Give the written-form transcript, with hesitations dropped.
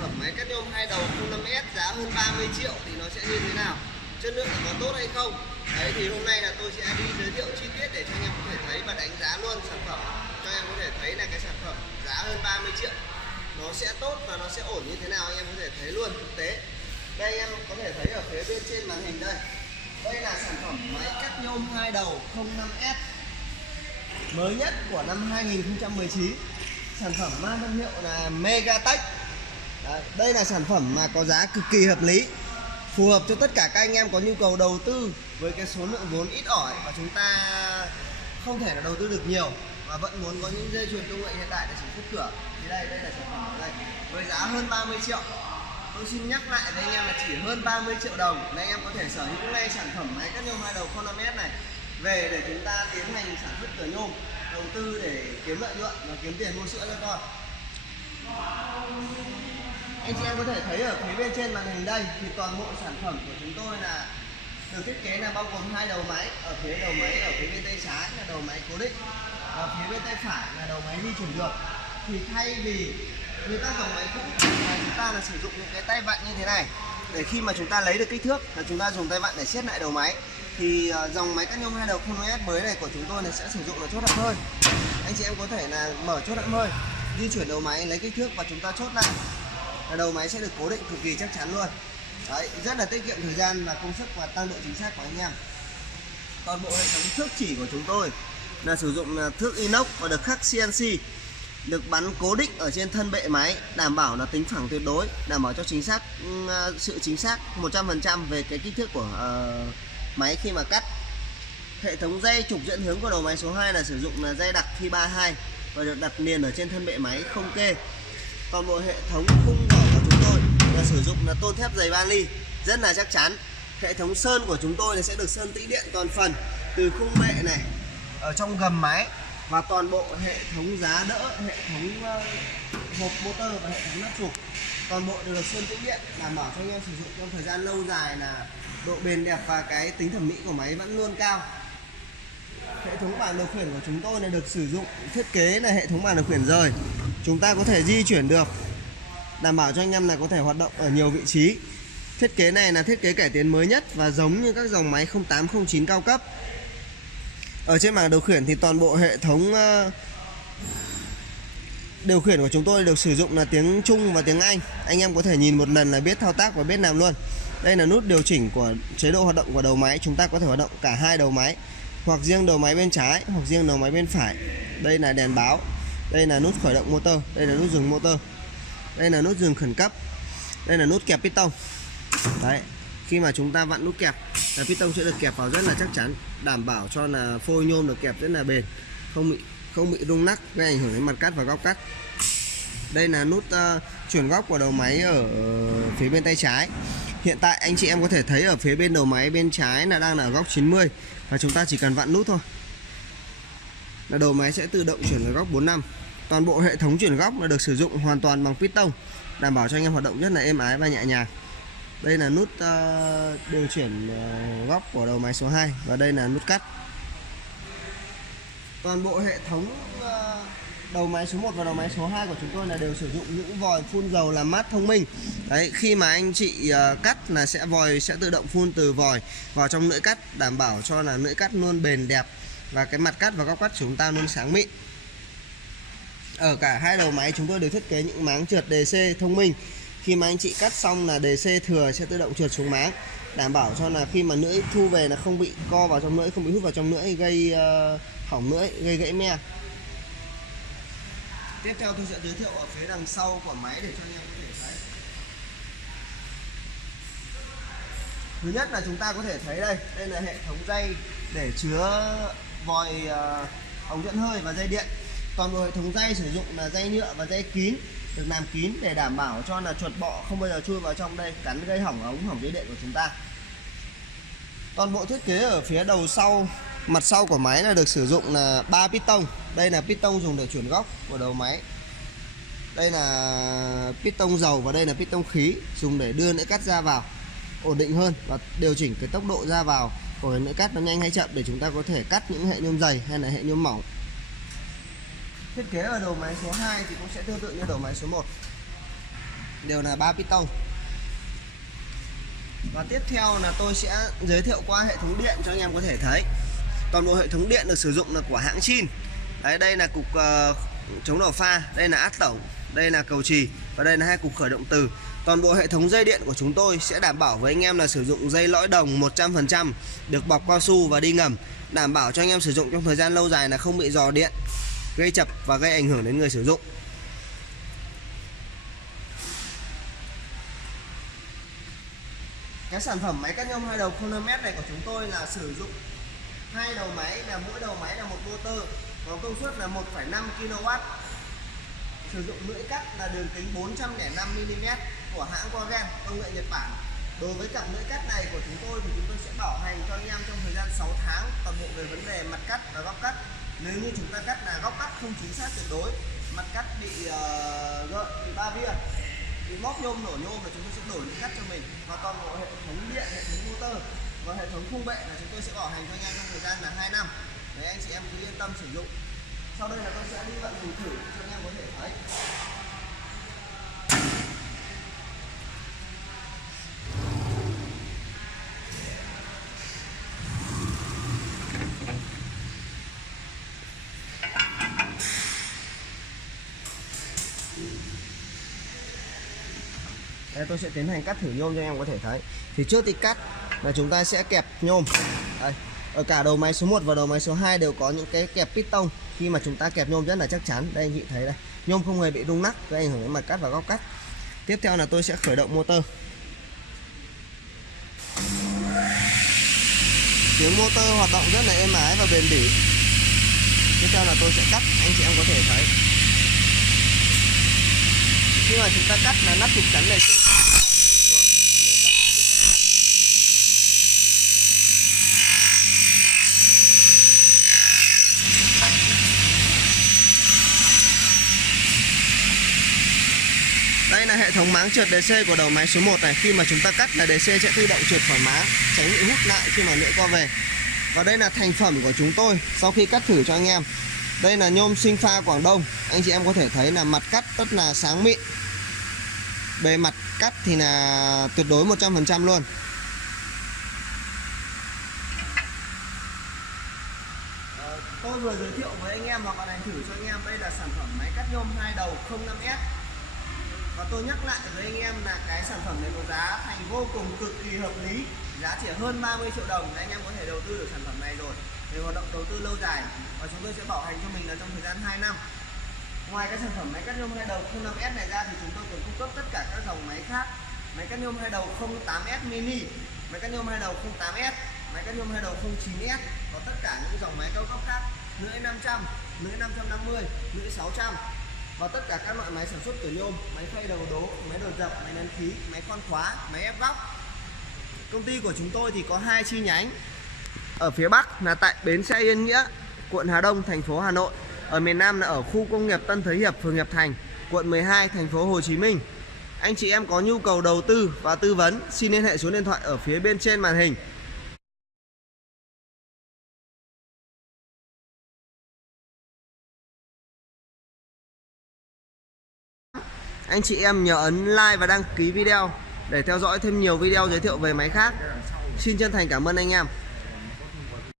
phẩm máy cắt nhôm hai đầu 05S giá hơn 30 triệu thì nó sẽ như thế nào, chất lượng có tốt hay không. Đấy thì hôm nay là tôi sẽ đi giới thiệu chi tiết để cho anh em có thể thấy và đánh giá luôn sản phẩm, cho anh em có thể thấy là cái sản phẩm giá hơn 30 triệu nó sẽ tốt và nó sẽ ổn như thế nào, anh em có thể thấy luôn thực tế. Đây anh em có thể thấy ở phía bên trên màn hình đây, đây là sản phẩm máy cắt nhôm hai đầu 05S mới nhất của năm 2019. Sản phẩm mang thương hiệu là Megatech. Đấy, đây là sản phẩm mà có giá cực kỳ hợp lý, phù hợp cho tất cả các anh em có nhu cầu đầu tư với cái số lượng vốn ít ỏi và chúng ta không thể là đầu tư được nhiều và vẫn muốn có những dây chuyền công nghệ hiện đại để sản xuất cửa. Thì đây là sản phẩm ở đây với giá hơn 30 triệu. Tôi xin nhắc lại với anh em là chỉ hơn 30 triệu đồng là anh em có thể sở hữu ngay sản phẩm máy cắt nhôm hai đầu 05S này về để chúng ta tiến hành sản xuất cửa nhôm, đầu tư để kiếm lợi nhuận và kiếm tiền mua sữa cho con. Anh chị em có thể thấy ở phía bên trên màn hình đây thì toàn bộ sản phẩm của chúng tôi là được thiết kế là bao gồm hai đầu máy. Ở phía đầu máy ở phía bên tay trái là đầu máy cố định, và phía bên tay phải là đầu máy di chuyển được. Thì thay vì như các dòng máy cũ là chúng ta là sử dụng những cái tay vặn như thế này để khi mà chúng ta lấy được kích thước là chúng ta dùng tay vặn để siết lại đầu máy, thì dòng máy cắt nhôm hai đầu 05S mới này của chúng tôi là sẽ sử dụng là chốt hậm hơi. Anh chị em có thể là mở chốt hậm hơi, di chuyển đầu máy lấy kích thước và chúng ta chốt lại là đầu máy sẽ được cố định cực kỳ chắc chắn luôn. Đấy, rất là tiết kiệm thời gian và công sức và tăng độ chính xác của anh em. Toàn bộ hệ thống thước chỉ của chúng tôi là sử dụng là thước inox và được khắc CNC, được bắn cố định ở trên thân bệ máy, đảm bảo là tính phẳng tuyệt đối, đảm bảo cho sự chính xác 100% về cái kích thước của máy khi mà cắt. Hệ thống dây trục dẫn hướng của đầu máy số 2 là sử dụng là dây đặc phi 32 và được đặt liền ở trên thân bệ máy không kê. Toàn bộ hệ thống khung gõ của chúng tôi là sử dụng là tôn thép dày 3 ly rất là chắc chắn. Hệ thống sơn của chúng tôi sẽ được sơn tĩnh điện toàn phần từ khung bệ này, ở trong gầm máy và toàn bộ hệ thống giá đỡ, hệ thống hộp motor và hệ thống nắp trục, toàn bộ đều được sơn tĩnh điện, đảm bảo cho anh em sử dụng trong thời gian lâu dài là độ bền đẹp và cái tính thẩm mỹ của máy vẫn luôn cao. Hệ thống bảng điều khiển của chúng tôi là được sử dụng thiết kế là hệ thống bảng điều khiển rời, chúng ta có thể di chuyển được, đảm bảo cho anh em là có thể hoạt động ở nhiều vị trí. Thiết kế này là thiết kế cải tiến mới nhất và giống như các dòng máy 08, 09 cao cấp. Ở trên bảng điều khiển thì toàn bộ hệ thống điều khiển của chúng tôi được sử dụng là tiếng Trung và tiếng Anh. Anh em có thể nhìn một lần là biết thao tác và biết làm luôn. Đây là nút điều chỉnh của chế độ hoạt động của đầu máy. Chúng ta có thể hoạt động cả hai đầu máy, hoặc riêng đầu máy bên trái hoặc riêng đầu máy bên phải. Đây là đèn báo, đây là nút khởi động motor, đây là nút dừng motor, đây là nút dừng khẩn cấp, đây là nút kẹp piston. Đấy, khi mà chúng ta vặn nút kẹp là piston sẽ được kẹp vào rất là chắc chắn, đảm bảo cho là phôi nhôm được kẹp rất là bền, không bị rung lắc gây ảnh hưởng đến mặt cắt và góc cắt. Đây là nút chuyển góc của đầu máy ở phía bên tay trái. Hiện tại anh chị em có thể thấy ở phía bên đầu máy bên trái là đang là ở góc 90 và chúng ta chỉ cần vặn nút thôi là đầu máy sẽ tự động chuyển về góc 45. Toàn bộ hệ thống chuyển góc là được sử dụng hoàn toàn bằng piston, đảm bảo cho anh em hoạt động rất là êm ái và nhẹ nhàng. Đây là nút điều chuyển góc của đầu máy số 2 và đây là nút cắt. Toàn bộ hệ thống đầu máy số 1 và đầu máy số 2 của chúng tôi là đều sử dụng những vòi phun dầu làm mát thông minh. Đấy, khi mà anh chị cắt là vòi sẽ tự động phun từ vòi vào trong lưỡi cắt, đảm bảo cho là lưỡi cắt luôn bền đẹp và cái mặt cắt và góc cắt chúng ta luôn sáng mịn. Ở cả hai đầu máy chúng tôi đều thiết kế những máng trượt DC thông minh. Khi mà anh chị cắt xong là DC thừa sẽ tự động trượt xuống máng, đảm bảo cho là khi mà lưỡi thu về là không bị co vào trong lưỡi, không bị hút vào trong lưỡi gây hỏng lưỡi, gây gãy me. Tiếp theo tôi sẽ giới thiệu ở phía đằng sau của máy để cho anh em có thể thấy. Thứ nhất là chúng ta có thể thấy đây là hệ thống dây để chứa vòi ống dẫn hơi và dây điện. Toàn bộ hệ thống dây sử dụng là dây nhựa và dây kín, được làm kín để đảm bảo cho là chuột bọ không bao giờ chui vào trong đây cắn gây hỏng ống, hỏng dây điện của chúng ta. Toàn bộ thiết kế ở phía đầu sau, mặt sau của máy là được sử dụng là 3 piston. Đây là piston dùng để chuyển góc của đầu máy. Đây là piston dầu và đây là piston khí dùng để đưa lưỡi cắt ra vào ổn định hơn và điều chỉnh cái tốc độ ra vào của cái lưỡi cắt nó nhanh hay chậm để chúng ta có thể cắt những hệ nhôm dày hay là hệ nhôm mỏng. Thiết kế ở đầu máy số 2 thì cũng sẽ tương tự như đầu máy số 1. đều là 3 piston. Và tiếp theo là tôi sẽ giới thiệu qua hệ thống điện cho anh em có thể thấy. Toàn bộ hệ thống điện được sử dụng là của hãng Shin. Đấy, đây là cục chống đảo pha, đây là át tổng, đây là cầu chì và đây là hai cục khởi động từ. Toàn bộ hệ thống dây điện của chúng tôi sẽ đảm bảo với anh em là sử dụng dây lõi đồng 100%, được bọc cao su và đi ngầm, đảm bảo cho anh em sử dụng trong thời gian lâu dài là không bị rò điện, gây chập và gây ảnh hưởng đến người sử dụng. Cái sản phẩm máy cắt nhôm hai đầu 05M này của chúng tôi là sử dụng hai đầu máy, là mỗi đầu máy là một motor có công suất là 1,5 kW. Sử dụng lưỡi cắt là đường kính 405mm của hãng Cogen, công nghệ Nhật Bản. Đối với cặp lưỡi cắt này của chúng tôi thì chúng tôi sẽ bảo hành cho anh em trong thời gian 6 tháng toàn bộ về vấn đề mặt cắt và góc cắt. Nếu như chúng ta cắt là góc cắt không chính xác tuyệt đối, mặt cắt bị gợn, bị ba via, bị móc nhôm, nổ nhôm, là chúng tôi sẽ đổi lưỡi cắt cho mình. Và toàn bộ hệ thống điện, hệ thống motor và hệ thống khung bệ là chúng tôi sẽ bảo hành cho anh em trong thời gian là 2 năm. Để anh chị em cứ yên tâm sử dụng. Sau đây là tôi sẽ đi vận hành thử cho anh em có thể thấy. Đây, tôi sẽ tiến hành cắt thử nhôm cho anh em có thể thấy. Thì trước khi cắt là chúng ta sẽ kẹp nhôm. Đây, ở cả đầu máy số 1 và đầu máy số 2 đều có những cái kẹp piston. Khi mà chúng ta kẹp nhôm rất là chắc chắn. Đây anh chị thấy đây, nhôm không hề bị rung nắc, gây ảnh hưởng đến mặt cắt và góc cắt. Tiếp theo là tôi sẽ khởi động motor. Tiếng motor hoạt động rất là êm ái và bền bỉ. Tiếp theo là tôi sẽ cắt, anh chị em có thể thấy. Khi mà chúng ta cắt là nắp trục chắn này trên. Đây là hệ thống máng trượt DC của đầu máy số 1 này. Khi mà chúng ta cắt là DC sẽ tự động trượt khỏi máng, tránh bị hút lại khi mà lưỡi co về. Và đây là thành phẩm của chúng tôi sau khi cắt thử cho anh em. Đây là nhôm sinh pha Quảng Đông. Anh chị em có thể thấy là mặt cắt rất là sáng mịn. Bề mặt cắt thì là tuyệt đối 100% luôn. Tôi vừa giới thiệu với anh em hoặc vận hành thử cho anh em, đây là sản phẩm máy cắt nhôm hai đầu 05S. Và tôi nhắc lại với anh em là cái sản phẩm này có giá thành vô cùng cực kỳ hợp lý, giá chỉ hơn 30 triệu đồng là anh em có thể đầu tư được sản phẩm này rồi, để hoạt động đầu tư lâu dài. Và chúng tôi sẽ bảo hành cho mình là trong thời gian 2 năm. Ngoài cái sản phẩm máy cắt nhôm hai đầu 05S này ra thì chúng tôi còn cung cấp tất cả các dòng máy khác. Máy cắt nhôm hai đầu 08S mini, máy cắt nhôm hai đầu 08S, máy cắt nhôm hai đầu 09S và tất cả những dòng máy cao cấp khác, lưỡi 500, lưỡi 550, lưỡi 600 và tất cả các loại máy sản xuất từ nhôm, máy phay đầu đố, máy đột dập, máy nén khí, máy khoan khóa, máy ép góc. Công ty của chúng tôi thì có 2 chi nhánh. Ở phía Bắc là tại bến xe Yên Nghĩa, quận Hà Đông, thành phố Hà Nội. Ở miền Nam là ở khu công nghiệp Tân Thới Hiệp, phường Hiệp Thành, quận 12, thành phố Hồ Chí Minh. Anh chị em có nhu cầu đầu tư và tư vấn, xin liên hệ số điện thoại ở phía bên trên màn hình. Anh chị em nhớ ấn like và đăng ký video để theo dõi thêm nhiều video giới thiệu về máy khác. Xin chân thành cảm ơn anh em.